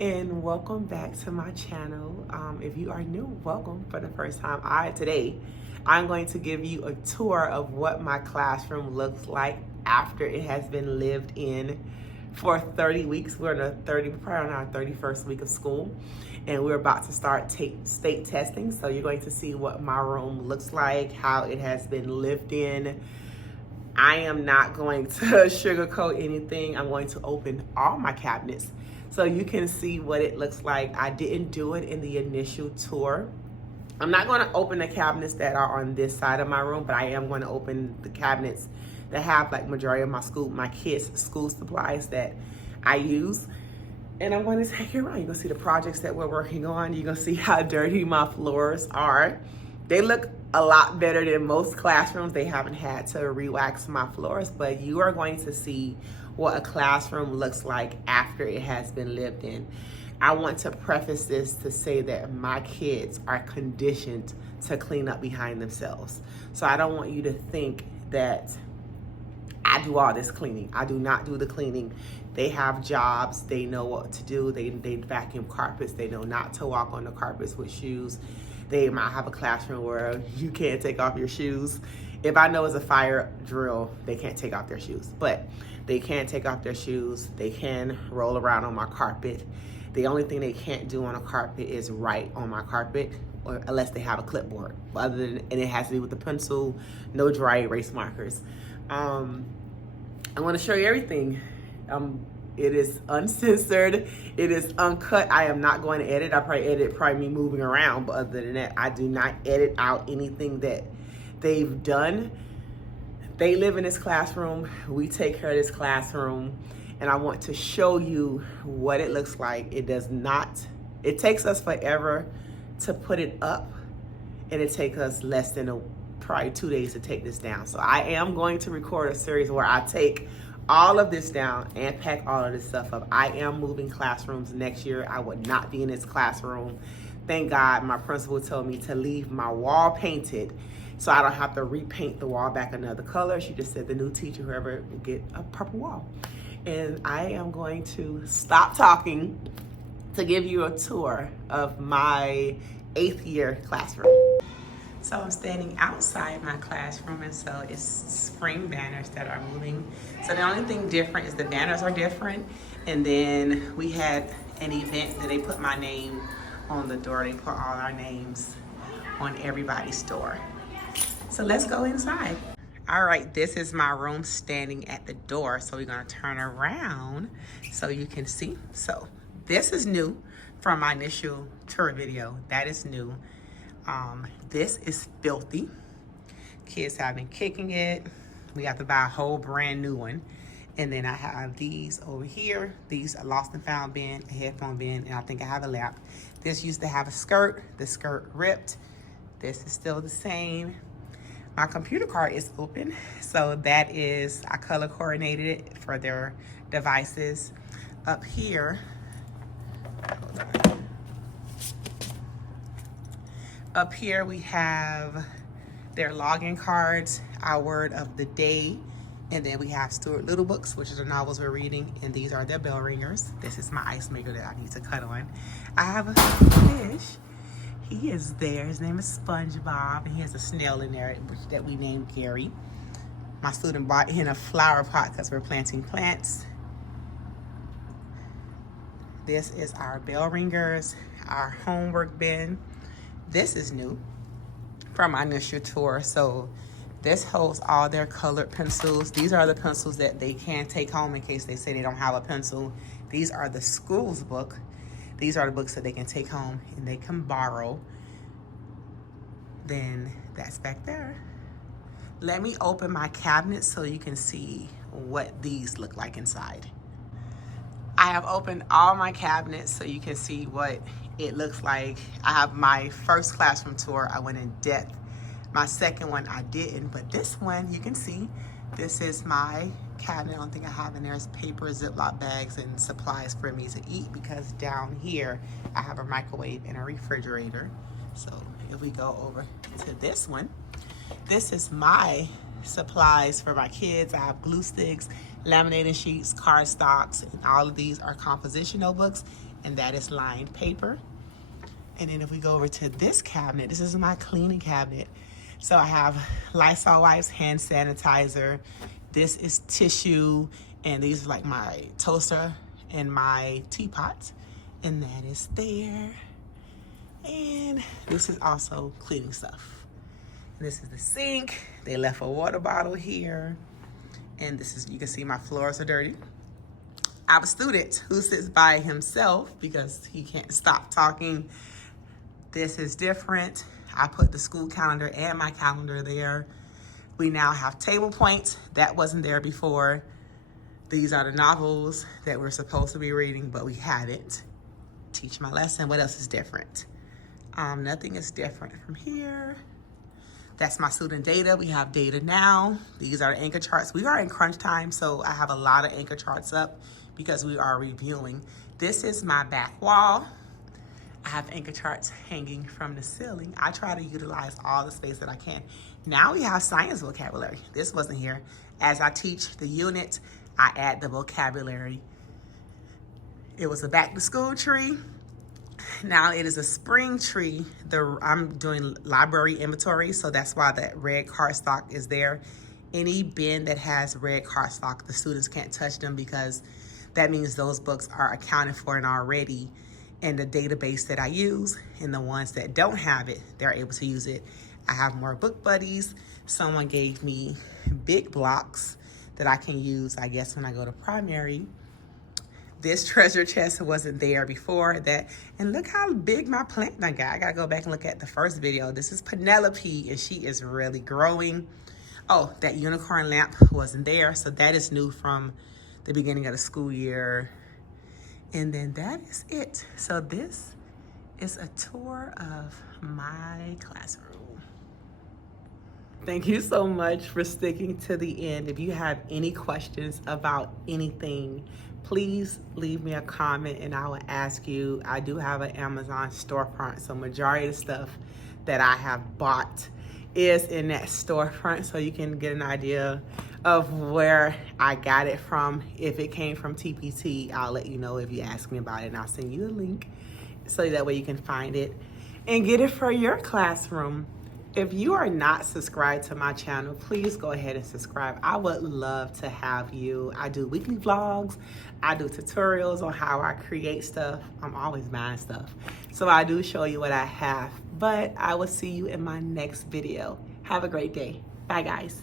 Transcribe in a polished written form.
and welcome back to my channel. If you are new, welcome for the first time. Today I'm going to give you a tour of what my classroom looks like after it has been lived in for 30 weeks. We're probably on our 31st week of school, and we're about to start state testing. So you're going to see what my room looks like, how it has been lived in. I am not going to sugarcoat anything. I'm going to open all my cabinets so you can see what it looks like. I didn't do it in the initial tour. I'm not going to open the cabinets that are on this side of my room, but I am going to open the cabinets that have like majority of my kids' school supplies that I use. And I'm going to take you around. You're going to see the projects that we're working on. You're going to see how dirty my floors are. They look a lot better than most classrooms. They haven't had to re-wax my floors, but you are going to see what a classroom looks like after it has been lived in. I want to preface this to say that my kids are conditioned to clean up behind themselves. So I don't want you to think that I do all this cleaning. I do not do the cleaning. They have jobs. They know what to do. They vacuum carpets. They know not to walk on the carpets with shoes. They might have a classroom where you can't take off your shoes. If I know it's a fire drill, they can't take off their shoes, but they can take off their shoes. They can roll around on my carpet. The only thing they can't do on a carpet is write on my carpet, or unless they have a clipboard. And it has to do with the pencil, no dry erase markers. I want to show you everything. It is uncensored. It is uncut. I am not going to edit. I probably edit me moving around, but other than that, I do not edit out anything that they've done. They live in this classroom. We take care of this classroom, and I want to show you what it looks like. It takes us forever to put it up, and it takes us less than probably 2 days to take this down. So I am going to record a series where I take all of this down and pack all of this stuff up. I am moving classrooms next year. I would not be in this classroom. Thank God my principal told me to leave my wall painted so I don't have to repaint the wall back another color. She just said the new teacher, whoever, will get a purple wall. And I am going to stop talking to give you a tour of my 8th year classroom. So I'm standing outside my classroom, and so it's spring banners that are moving. So the only thing different is the banners are different. And then we had an event that they put my name on the door. They put all our names on everybody's door. So let's go inside. All right, this is my room standing at the door. So we're gonna turn around so you can see. So this is new from my initial tour video. That is new. This is filthy. Kids have been kicking it. We have to buy a whole brand new one. And then I have these over here. These are lost and found bin, a headphone bin, and I think I have a lamp. This used to have a skirt. The skirt ripped. This is still the same. My computer card is open. So that is, I color coordinated it for their devices. Up here, hold on. Up here we have their login cards, our word of the day, and then we have Stuart Little books, which are the novels we're reading, and these are their bell ringers. This is my ice maker that I need to cut on. I have a fish. He is there. His name is SpongeBob, and he has a snail in there that we named Gary. My student bought in a flower pot because we're planting plants. This is our bell ringers, our homework bin. This is new from my initial tour. So this holds all their colored pencils. These are the pencils that they can take home in case they say they don't have a pencil. These are the school's book. These are the books that they can take home and they can borrow. Then that's back there. Let me open my cabinet so you can see what these look like inside. I have opened all my cabinets so you can see what it looks like. I have my first classroom tour. I went in depth. My second one I didn't, but this one you can see. This is my cabinet. The only thing I have in there is paper, Ziploc bags, and supplies for me to eat, because down here I have a microwave and a refrigerator. So if we go over to this one, this is my supplies for my kids. I have glue sticks, laminating sheets, cardstocks, and all of these are composition notebooks. and that is lined paper. And then if we go over to this cabinet, this is my cleaning cabinet. So I have Lysol wipes, hand sanitizer. This is tissue, and these are like my toaster and my teapot. And that is there. And this is also cleaning stuff. And this is the sink. They left a water bottle here. And this is, you can see my floors are dirty. I have a student who sits by himself because he can't stop talking. This is different. I put the school calendar and my calendar there. We now have table points. That wasn't there before. These are the novels that we're supposed to be reading, but we haven't. Teach my lesson. What else is different? Nothing is different from here. That's my student data. We have data now. These are the anchor charts. We are in crunch time, so I have a lot of anchor charts up because we are reviewing. This is my back wall. I have anchor charts hanging from the ceiling. I try to utilize all the space that I can. Now we have science vocabulary. This wasn't here. As I teach the unit, I add the vocabulary. It was a back to school tree. Now it is a spring tree. I'm doing library inventory, so that's why that red cardstock is there. Any bin that has red cardstock, the students can't touch them because that means those books are accounted for and already in the database that I use, and the ones that don't have it, they're able to use it. I have more book buddies. Someone gave me big blocks that I can use, I guess, when I go to primary. This treasure chest wasn't there before that. And look how big my plant I got. I gotta go back and look at the first video. This is Penelope, and she is really growing. Oh, that unicorn lamp wasn't there. So that is new from the beginning of the school year. And then that is it. So this is a tour of my classroom. Thank you so much for sticking to the end. If you have any questions about anything, please leave me a comment and I will ask you. I do have an Amazon storefront, so majority of the stuff that I have bought is in that storefront, so you can get an idea of where I got it from. If it came from TPT, I'll let you know if you ask me about it, and I'll send you the link so that way you can find it and get it for your classroom. If you are not subscribed to my channel, please go ahead and subscribe. I would love to have you. I do weekly vlogs. I do tutorials on how I create stuff. I'm always buying stuff. So I do show you what I have, but I will see you in my next video. Have a great day. Bye, guys.